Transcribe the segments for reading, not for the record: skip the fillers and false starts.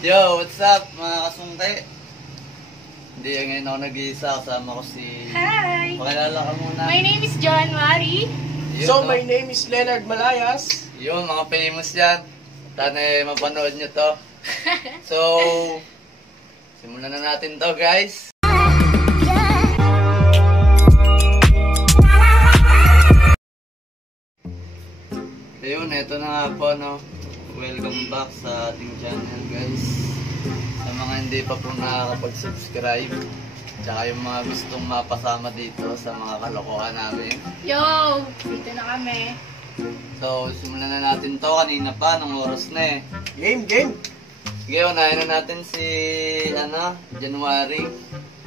Yo, what's up mga kasungkay? Hindi, ngayon ako nag-iisa. Kasama ko si... Hi! Pakilala ka muna. My name is John Mari. So, my name is Leonard Malayas. Yun, mga famous yan. Sana mapanood nyo to. So, simulan na natin to, guys. Ayun, eto na nga po, no. Welcome back sa ating channel, guys. Sa mga hindi pa po nakakapag-subscribe, tsaka yung mga gustong mapasama dito sa mga kalokohan namin. Yo! Dito na kami. So, simulan na natin to. Kanina pa, nung oras na eh. Game! Sige, unahin na natin si, January.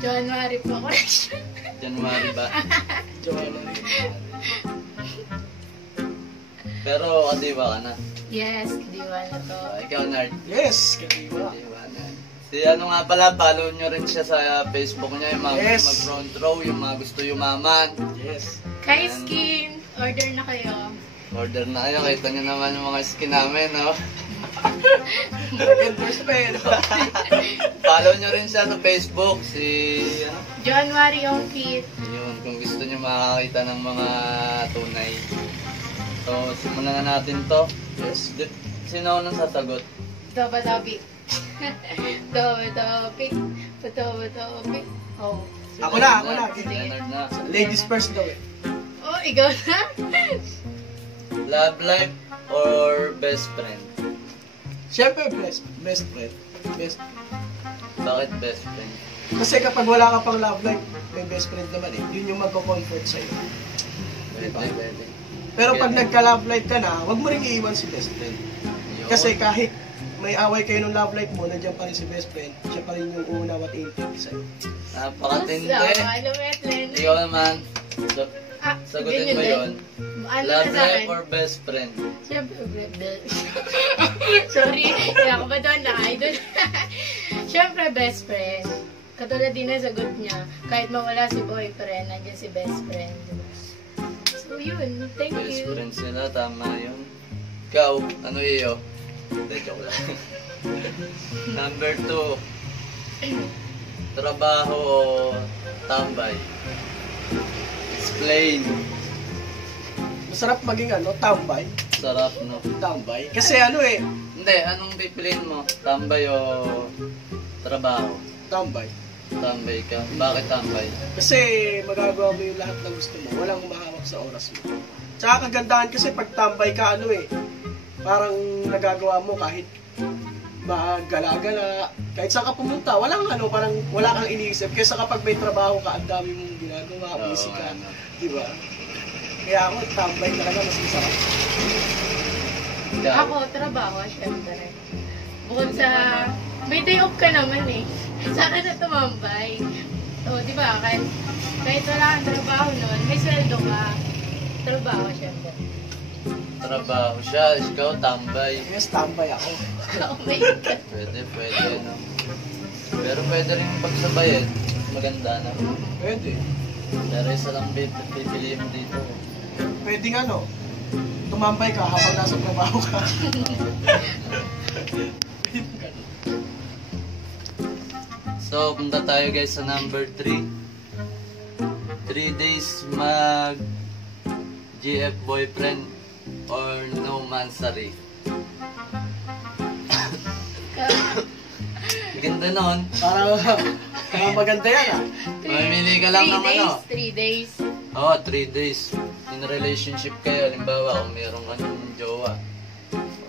John Mari po. Correction. January ba? January. Pero, kadiwa ka na. Yes, kadiwa na to. Ikaw, Nard. Yes, kadiwa. Kadiwa na. Si nga pala, follow nyo rin siya sa Facebook niya. Yung mga Yes. mag-front row, yung mga gusto yumaman. Yes. Kay Skin, order na kayo. Order na kayo. Kita nyo naman yung mga skin namin, no? Endorsement. Follow nyo rin siya sa Facebook. Si, John Mari on feet. Yun, kung gusto nyo makakita ng mga tunay. So, simulan na natin to. Yes. Sino nang sasagot? Topic. Topic. Oh. Ako na. Si Leonard na. Ladies first daw eh. Oh, ikaw na? Love life or best friend? Siyempre, best friend. Bakit best friend? Kasi kapag wala ka pang love life, may best friend naman eh. Yun yung magko-comfort sa'yo. Pwede. Pero pag nagka-love life ka na, wag mo rin iiwan si best friend. Kasi kahit may away kayo ng love life mo, nandiyan pa rin si best friend, siya pa rin yung una at intindi sa'yo. Napakatindi. Len. Ikaw naman, sagutin mo yun. Love life or best friend? Siyempre, sorry, kaya ako ba doon na-idol? Siyempre, best friend. Katulad din na sagot niya, kahit mawala si boyfriend, nandiyan si best friend. So yun, thank Best you. friend sila, tama yun. Ikaw, ano iyo? Hindi, joke lang. Number 2. Trabaho o tambay? Explain. Masarap maging tambay. Sarap, no? Tambay. Kasi Hindi, anong pipiliin mo? Tambay o trabaho? tambay. Tambay ka. Bakit tambay? Kasi magagawa mo yung lahat ng gusto mo. Walang humahawak sa oras mo. Tsaka kagandahan kasi pag tambay ka, parang nagagawa mo kahit magala-gala. Kahit saan ka pumunta, parang wala kang iniisip. Kaysa kapag may trabaho ka, ang dami mong ginagawa, busy ka. Diba? Kaya ako, tambay talaga mas masarap. Ako, trabaho, syempre. Bukod sa, may day off ka naman eh. Saka na tumambay. So, di ba, kahit wala kang trabaho nun, may sweldo ka. Trabaho, syempre. Trabaho siya, ikaw tambay. Yes, tambay ako. Oh my God. Pwede, no? Pero pwede rin pagsabayin. Maganda na. Pwede. Pero isa lang pipiliin mo dito. Pwede nga, tumambay ka habang nasa trabaho ka. So, punta tayo guys sa number 3. 3 days mag GF boyfriend or no mansari. Ganda nun. Parang maganda yan Mamili ka lang ng 3 days. Oo, 3 days. In relationship kayo, halimbawa kung meron ka ng jowa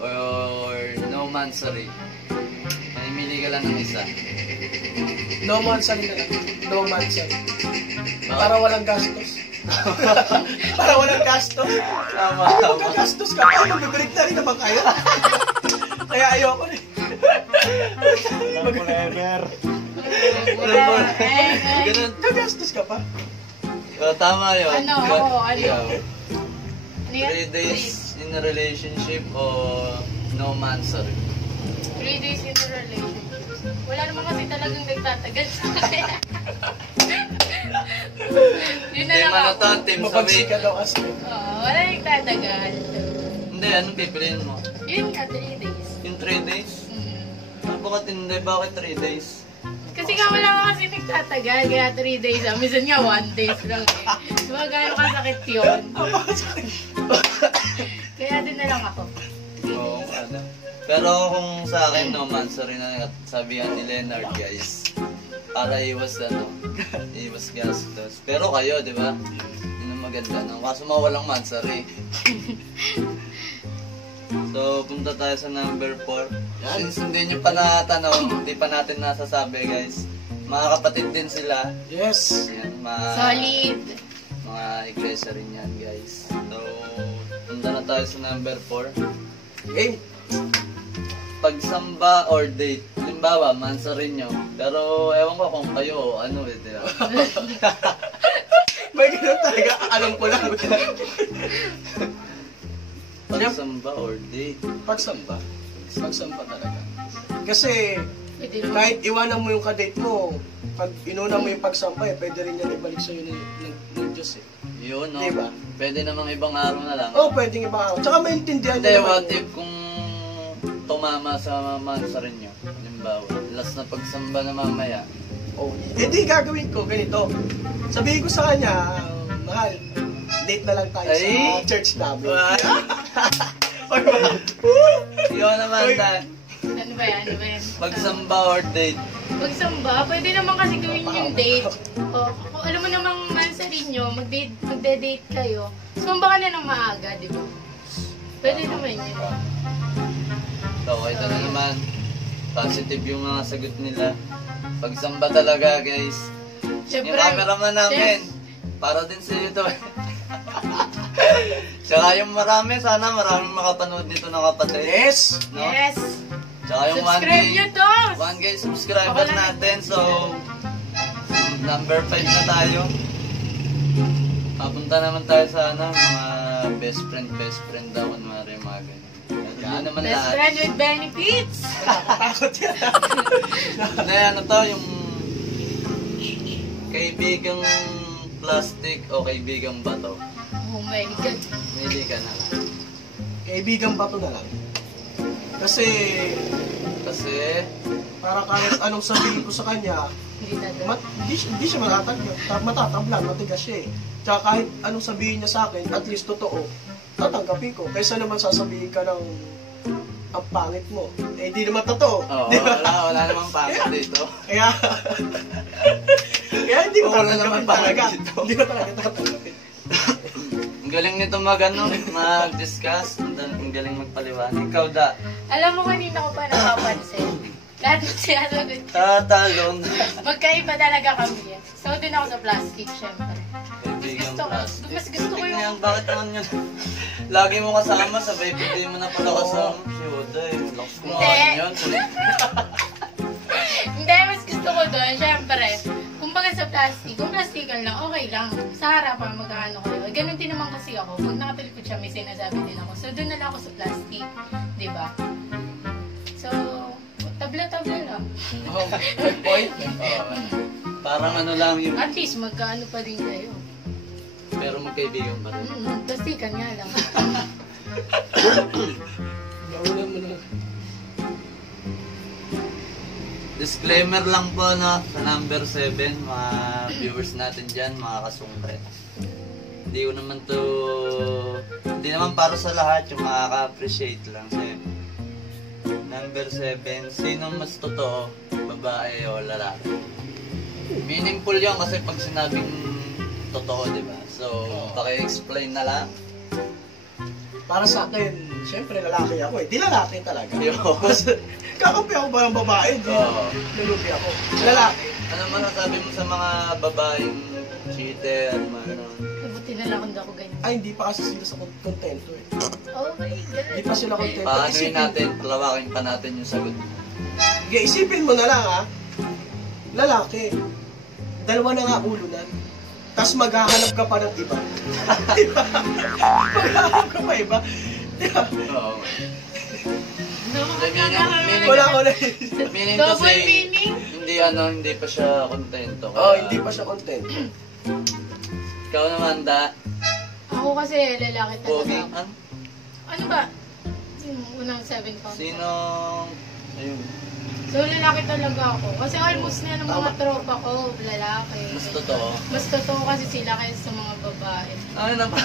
or no mansari. Mamili ka lang ng isa. No mansari na lang. No mansari. Para walang gastos. Para walang gastos. Tama. Magkagastos ka pa, magbibalik na rin naman kayo. Kaya ayoko na. Forever. Ganun. Kagastos ka pa. Tama yun. Ano? Ikaw. 3 days in a relationship o no mansari? 3 days in a relationship. Wala naman kasi talagang nagtatagal sa akin. Yun na Team lang ano ako. to? Team Mapagsi sabi. ka daw kasi. Oo, wala nagtatagal. Hindi, anong pipiliin mo? Yun nga, 3 days. Yung 3 days? Mm. Tama bakit hindi? Bakit 3 days? Kasi nga wala ka kasi nagtatagal, kaya 3 days ah. Minsan nga 1 days lang eh. Diba gano'ng kasakit yun? Kaya din na lang ako. Oo, ano. Pero kung sa akin, no, man, sorry na sabihan ni Leonard, guys. Para iwas gastos. Pero kayo, di ba? Yun ang maganda, no? Kaso mawalang mansari. So, punta tayo sa number 4. Since hindi nyo pa natanong, hindi pa natin nasasabi, guys. Mga kapatid din sila. Yes. Yan, Solid. mga iglesia rin yan, guys. So, punta na tayo sa number 4. Game. Pagsamba or date. Halimbawa, mansarin nyo. Pero ewan ko kung kayo, ano eh, di ba? May ganun talaga. Alam ko lang. Pagsamba or date. Pagsamba. Pagsamba talaga. Kasi Pwede naman. kahit iwanan mo yung kadate mo, pag inuna mo yung pagsamba, pwede rin yan ibalik sa'yo ng Diyos eh. Yun, no? Diba? Pwede namang ibang araw na lang. Oo, pwedeng ibang araw. Tsaka maintindihan Hindi, nyo naman. what if kung tumama sa mansarin nyo? Halimbawa, last na pagsamba na mamaya. Oh, di gagawin ko ganito. Sabihin ko sa kanya, mahal, date na lang tayo sa Ay! church namin. Ay! Yun naman, Dan. Ano ba yan? Ano ba yan? Pagsamba or date. Pagsamba, pwede naman kasi gawin yung date. O, kung alam mo namang mansarin nyo, magde-date kayo, sumamba ka na ng maaga, di ba? Pwede naman yun. So, ito na naman. Positive yung mga sagot nila. Pagsamba talaga, guys. Siyempre, Yung cameraman namin, para din sa iyo to. Tsaka yung marami, sana maraming makapanood nito ng kapatid. Yes! No? yes! Tsaka yung Subscribe nyo to! 1K subscriber natin. So, number 5 na tayo. Papunta naman tayo sa ano, mga best friend daw. Kunwari mga ganyan. Hindi naman Best lahat. friend with benefits! Takot yan. Hindi, ano to, yung kaibigang plastic o kaibigang bato. Oh my God. Hindi ka na lang. Kaibigan ba to na lang? Kasi, para kahit anong sabihin ko sa kanya, Hindi na hindi siya matatablan, matigas siya eh. Tsaka kahit anong sabihin niya sa akin, at least totoo, tatanggapin ko. Kaysa naman sasabihin ka ng ang pangit mo. Eh, di naman totoo. Oo, Di ba? wala namang pangit dito. Kaya, hindi ko Wala tatanggapin naman talaga. pangit dito. Hindi ko talaga tatanggapin. Ang galing nito mag-discuss. Ang galing magpaliwanag. Ikaw, Da. Alam mo, kanina ko pa nakapansin. Lahat ng sinasagot ko. Tatalon. Magkaiba talaga kami. So, din ako sa plastic, syempre. Kaibigang plastic. Mas gusto ko yung... Yan, bakit naman yun? Lagi mo kasama, sabay hindi mo na pala kasama. Si Oda eh, lakas mo yun. Hindi, mas gusto ko doon, syempre. Kumbaga sa plastic, kung plastikan lang, okay lang. Sa harapan, magkano kayo. Ganun din naman kasi ako. Pag nakatalikod siya, may sinasabi din ako. So, doon na lang ako sa plastic. Diba? So, tabla-tabla lang. Oh, good point. Parang ano lang yung... At least, magkaano pa din kayo. Pero magkaibigan pa rin. Plastikan nga lang. Naulan mo na. Disclaimer lang po no, sa number 7, mga viewers natin dyan, mga kasungkret. Hindi naman para sa lahat, yung makaka-appreciate lang. Number 7, sino mas totoo, babae o lalaki? Meaningful yun kasi pag sinabing totoo, di ba? So, paki-explain na lang. Para sa akin, syempre lalaki ako eh. Di lalaki talaga. Yun. Kakampi ako ba ng babae? Di Oo. lulupi ako. Lalaki. Ano masasabi mo sa mga babaeng cheater, mga ano? Mabuti na lang kung ako ganyan. Ay, hindi pa kasi sila sa kontento eh. Oh my God. Hindi pa sila kontento. Paano yun natin, palawakin pa natin yung sagot. Okay, isipin mo na lang ha. Lalaki. Dalawa na nga ulunan. Tapos maghahanap ka pa ng iba. Diba? Maghahanap ka pa iba. Diba? Oo. Wala ko na Meaning Double kasi, meaning? hindi pa siya kontento. Oh, hindi pa siya kontento. Ikaw naman, Da. Ako kasi lalaki talaga Pogi. ako. Ano ba? Yung unang 7 pounds. Sinong Ayun. So, lalaki talaga ako. Kasi almost na ng mga tropa ko, lalaki. Mas totoo. Mas totoo kasi sila kaysa sa mga babae. Ano na ba?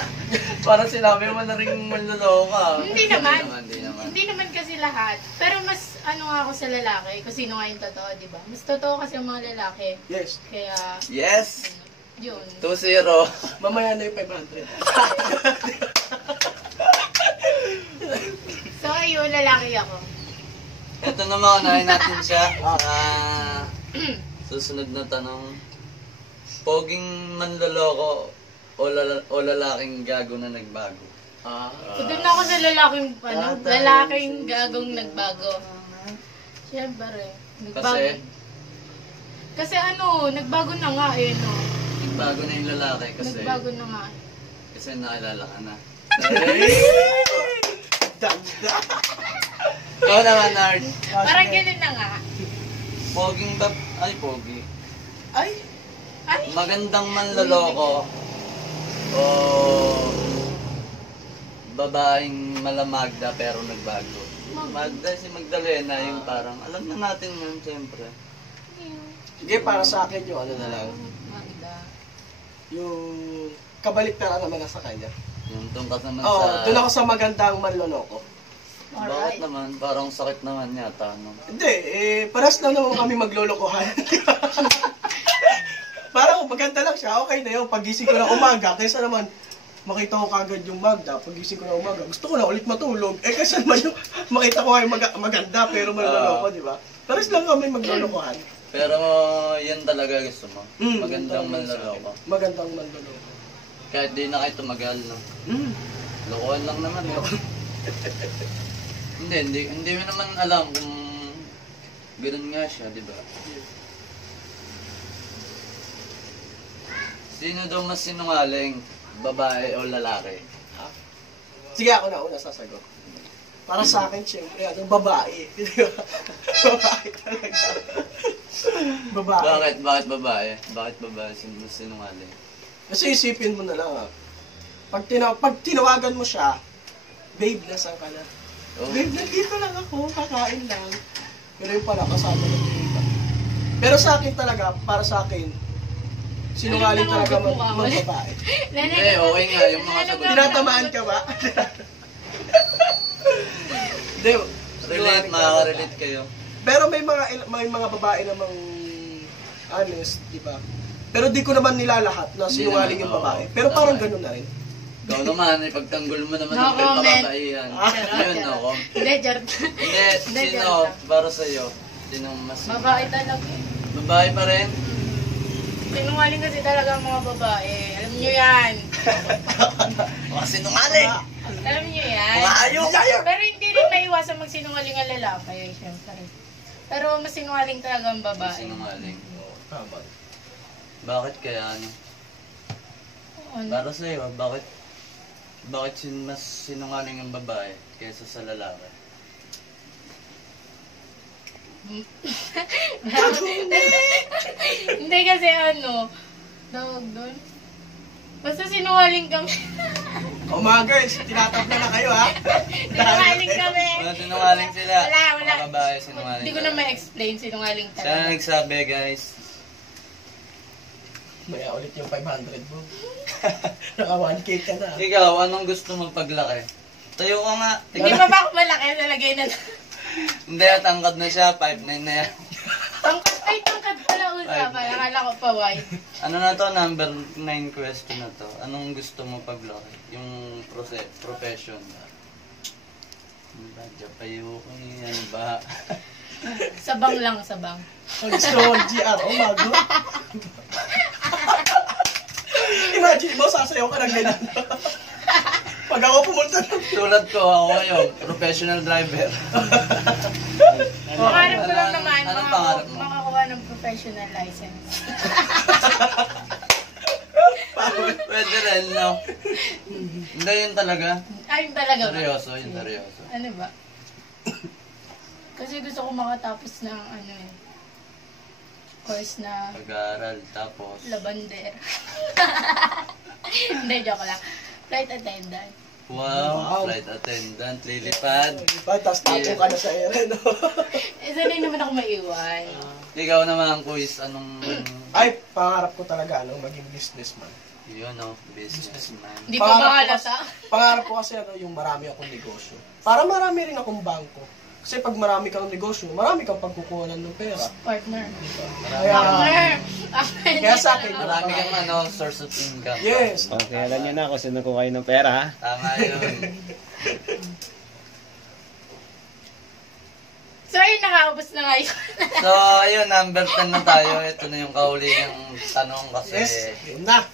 Parang sinabi mo na rin manloloko ka. Hindi naman. Hindi naman. Hindi naman kasi lahat. Pero mas ano nga ako sa lalaki, kung sino nga yung totoo, di ba? Mas totoo kasi ang mga lalaki. Yes. Kaya, Yes! yun. 2-0. Mamaya na yung 500. So, ayun, lalaki ako. Ito naman, unahin natin siya sa susunod na tanong. Poging manloloko o lalaking gago na nagbago? Doon ako sa lalaking, lalaking gagong nagbago. Siyempre, nagbago. Kasi ano, nagbago na nga eh, no? Nagbago na yung lalaki kasi Nagbago na nga. kasi nakilala ka na. Danda. Ikaw naman, Nard. Parang ganun na nga. Poging ba? Ay, pogi. Ay, Ay, Magandang manloloko o babaeng malamagda pero nagbago. Magda si Magdalena yung parang, alam na natin yun, siyempre. sige, para sa akin yung ano na lang. Magda. Yung kabaliktaran naman na sa kanya. Yung tungkol naman Oo, sa... doon ako sa magandang manloloko. Bakit Alright. naman? Parang sakit naman yata, no? Hindi, paras lang naman kami maglolokohan. Parang maganda lang siya, okay na yun. Pagising ko na umaga, kaysa naman makita ko kagad yung Magda, pagising ko na umaga, gusto ko na ulit matulog. Kasi naman yung makita ko ay maganda pero manloloko, di ba? Paras lang kami maglolokohan. Pero yan talaga gusto mo. Magandang yun talaga manloloko. sa akin. Magandang manloloko. Kahit di na kayo tumagal, no? Lokohan lang naman, no? Hindi mo naman alam kung gano'n nga siya, di ba? Sino daw mas sinungaling? Babae o lalaki? Sige, ako na una sasagot. Para sa akin, syempre, babae. Babae talaga. Babae. Bakit? Bakit babae? Bakit babae mas sinungaling? Kasi isipin mo na lang, pag tinawagan mo siya, babe, nasaan ka na? Oh. Babe, nandito lang ako, kakain lang. Pero yung pala, kasama ng iba. Pero sa akin talaga, para sa akin, sinungaling talaga babae. Hindi, okay nga yung mga sagot. Tinatamaan ka ba? Hindi, Relate, makaka-relate kayo. pero may mga babae namang honest, di ba? Pero di ko naman nilalahat na Hindi sinungaling naman, yung babae. oo. Pero parang Tama. ganun na rin. Ikaw naman, ipagtanggol mo naman No ang comment. pagpapabaihan. Yun, no? Hindi, Jord. Hindi, Hindi, sino joke para sa'yo? Sinong mas... Babae talaga eh. Babae pa rin? Sinungaling kasi talaga ang mga babae. Alam niyo yan. Mga sinungaling! Alam niyo yan. Mga ayaw! Pero hindi rin maiwasan magsinungaling ang lalaki, syempre. Pero mas sinungaling talaga ang babae. Sinungaling. Tama. Bakit kaya ano? Ano? Para sa'yo, bakit mas sinungaling ang babae kaysa sa lalaki? Hindi kasi ano, tawag doon. Basta sinungaling kami. O mga girls, tinatabla na kayo ha. Sinungaling kami. Mga sinungaling sila. Wala. Mga babae sinungaling. Hindi ko na ma-explain, sinungaling Siya talaga. na nagsabi, guys. Maya ulit yung 500 mo. Naka 1K ka na. Ikaw, anong gusto mong paglaki? Tayo ka nga. Hindi pa ba ako malaki? Nalagay na. Hindi, tangkad na siya. 5'9 na yan. Tangkad pala usapan. Nakala ko pa wide. Ano na to? Number 9 question na to. Anong gusto mo paglaki? Yung profession. Ano ba? Japayo ko ano ba? Sabang lang, sabang. Pag gusto mo GR, mago. Imagine mo, sasayaw ka ng ganyan. Pag ako pumunta ng... Tulad ko, ako ngayon, professional driver. Pangarap ko lang naman, Anong pangarap mo? makakuha ng professional license. Pwede rin, no? Hindi, yun talaga. Ayun talaga ba? Seryoso, yun seryoso. Ano ba? Kasi gusto ko makatapos ng ano eh, course na Pag-aaral, tapos... labander. Hindi, joke lang. Flight attendant. Wow, flight attendant, lilipad. Diba? Tapos tapo ka na sa ere, no? Sanay naman ako maiwan. Ikaw naman, Kuis, anong... Ay, pangarap ko talaga, maging businessman. Yun, no? Businessman. Hindi pa mahalata. Pangarap ko kasi, yung marami akong negosyo. Para marami rin akong bangko. Kasi pag marami kang negosyo, marami kang pagkukuhanan ng pera. Partner. Kaya, kaya sa akin, Marami kang source of income. yes. Okay, alam niyo na kung sino ko kayo ng pera, ha? Tama yun. So, ayun, nakaubos na nga yun. So, ayun, number 10 na tayo. Ito na yung kahuling tanong kasi Yes, yun na.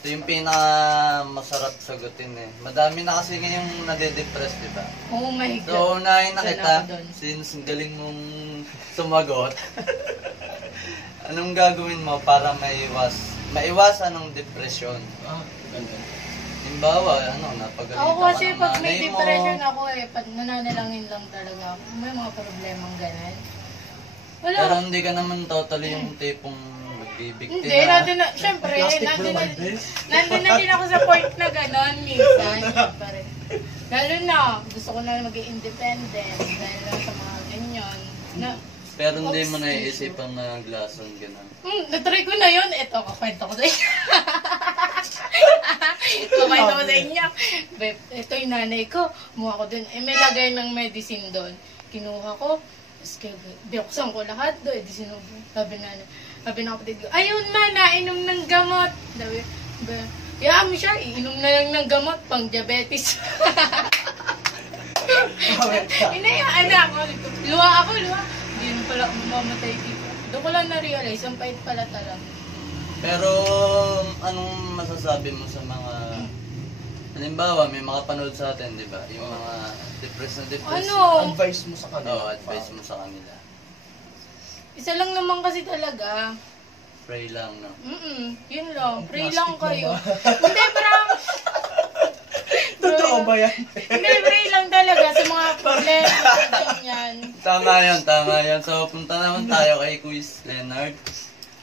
ito yung pinaka masarap sagutin eh. Madami na kasi ngayong nade-depress, di ba? Oh my God. So, unahin na Sana kita, ako dun. since galing mong sumagot. Anong gagawin mo para maiwasan ng depression? Ganda. Halimbawa, napagalitan Ako kasi ka ng pag may nanay mo. depression ako nananalangin lang talaga ako. May mga problemang ganun. Wala. Pero hindi ka naman totally yung tipong magbibiktima. Hindi, nandun na, syempre, Plastic nandun bro, na, my best. nandun na din ako sa point na gano'n, minsan, syempre. Lalo na, gusto ko na maging independent, dahil lang sa mga ganyan. Pero hindi mo naiisipan na glason gano'n. Natry ko na yun. Ito, kakwento ko sa inyo. Kakwento ko sa inyo. Ito yung nanay ko, kumuha ko dun. May lagay ng medicine doon. Kinuha ko, tapos binuksan ko lahat doon. Sabi na kapatid ko, ayun ma, nainom ng gamot. Sabi, kaya mo siya, iinom na lang ng gamot, pang diabetes. Inayaan na ako. Luha ako. Hindi na pala mamamatay dito. Doon ko lang na-realize, ang pait pala talaga. Pero, anong masasabi mo sa mga... Halimbawa, may makapanood sa atin, di ba? Yung mga depressed. Advice mo sa kanila. Oo, advice mo sa kanila. Isa lang naman kasi talaga. Pray lang, no? Yun lang. Pray Plastic lang kayo. naman. Hindi, prank. Totoo ba yan? Hindi, pray lang talaga sa mga problema. Ganyan. Tama yun. So, punta naman tayo kay Quiz Leonard.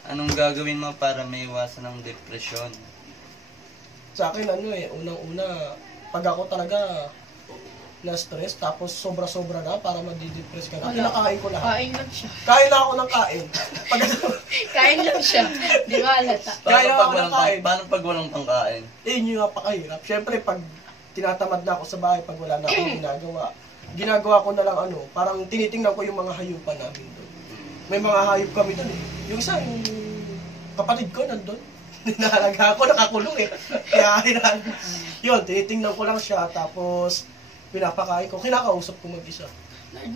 Anong gagawin mo para maiwasan ng depression? Sa akin, unang-una, pag ako talaga na-stress, tapos sobra-sobra na para madidepress ka na, kinakain ko lahat. Kain lang siya. Kain na ako ng kain. Kain lang siya. Di ba halata? Kaya ako ng kain. Paano pag walang pangkain? Yun yung napakahirap. Siyempre, pag tinatamad na ako sa bahay, pag wala na akong ginagawa ko na lang parang tinitingnan ko yung mga hayupan namin doon. May mga hayop kami doon eh. Yung isa, yung kapatid ko nandun. Nahalaga ako, nakakulong eh. Kaya yun, tinitingnan ko lang siya, tapos pinapakain ko, kinakausap ko mag-isa.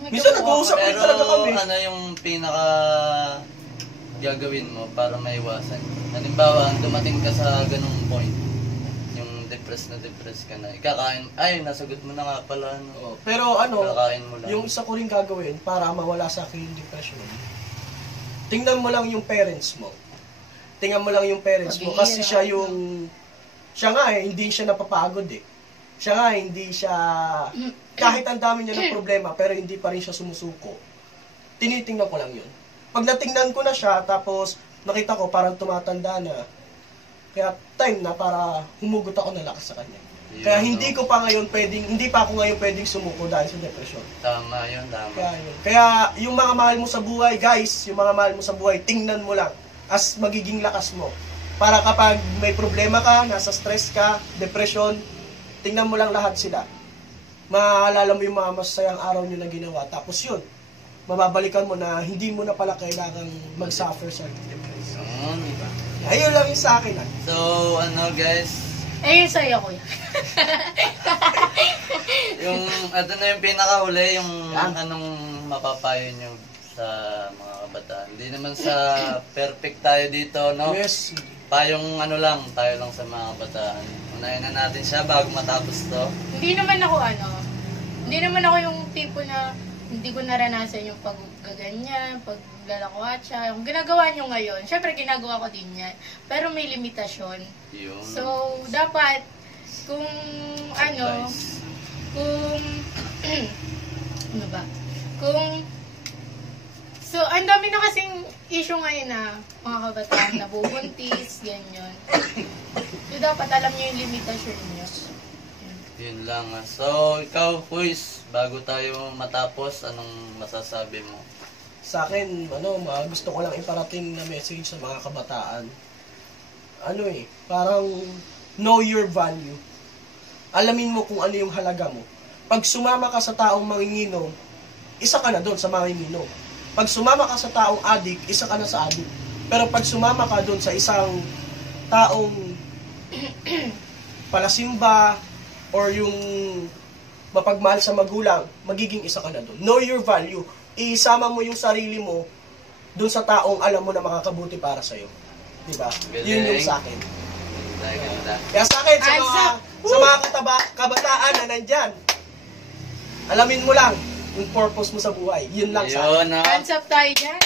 Minsan nag-uusap rin Pero talaga kami. ano yung pinaka gagawin mo para maiwasan? Halimbawa, dumating ka sa ganung point, yung depressed ka na, ikakain, nasagot mo na nga pala. No? Pero Kakain mo lang. yung isa ko rin gagawin para mawala sa akin yung depression, tingnan mo lang yung parents mo. Tingnan mo lang yung parents mo kasi siya nga hindi siya napapagod eh. Siya nga hindi siya, kahit ang dami niya ng problema, pero hindi pa rin siya sumusuko. Tinitingnan ko lang yun. Pag natingnan ko na siya, tapos nakita ko parang tumatanda na, kaya time na para humugot ako ng lakas sa kanya. Kaya hindi pa ako ngayon pwedeng sumuko dahil sa depression. Tama yun, tama. Kaya yung mga mahal mo sa buhay, guys, yung mga mahal mo sa buhay, tingnan mo lang as magiging lakas mo. Para kapag may problema ka, nasa stress ka, depression, tingnan mo lang lahat sila. Maalala mo yung mga masayang araw nyo na ginawa. Tapos yun, mababalikan mo na hindi mo na pala kailangang mag-suffer sa depression. Diba? Ayun lang yung sa akin. So, guys, Yung sa'yo ko yan. ito na yung pinakahuli, yung anong mapapayo nyo sa mga kabataan. Hindi naman sa perfect tayo dito, no? Yes. Tayo lang sa mga kabataan. Unahin na natin siya bago matapos to. Hindi naman ako yung tipo na hindi ko naranasan yung paggaganyan, paglalakwatsa. Yung ginagawa nyo ngayon, syempre ginagawa ko din yan. Pero may limitasyon. Yun. So, dapat, kung so, ang dami na kasing issue ngayon na mga kabataan na bubuntis, ganyan. So, dapat alam nyo yung limitasyon nyo. Yun lang. So, ikaw, Kuis, bago tayo matapos, anong masasabi mo? Sa akin, gusto ko lang iparating na message sa mga kabataan. Parang know your value. Alamin mo kung ano yung halaga mo. Pag sumama ka sa taong manginginom, isa ka na doon sa manginginom. Pag sumama ka sa taong addict, isa ka na sa addict. Pero pag sumama ka doon sa isang taong palasimba or yung mapagmahal sa magulang, magiging isa ka na doon. Know your value. Isama mo yung sarili mo doon sa taong alam mo na makakabuti para sa'yo. Diba? Yun yung sa akin. Ganda. Kaya sa akin, sa mga kabataan na nandyan, alamin mo lang yung purpose mo sa buhay. Yun lang sa akin. Ayun, Hands up tayo dyan.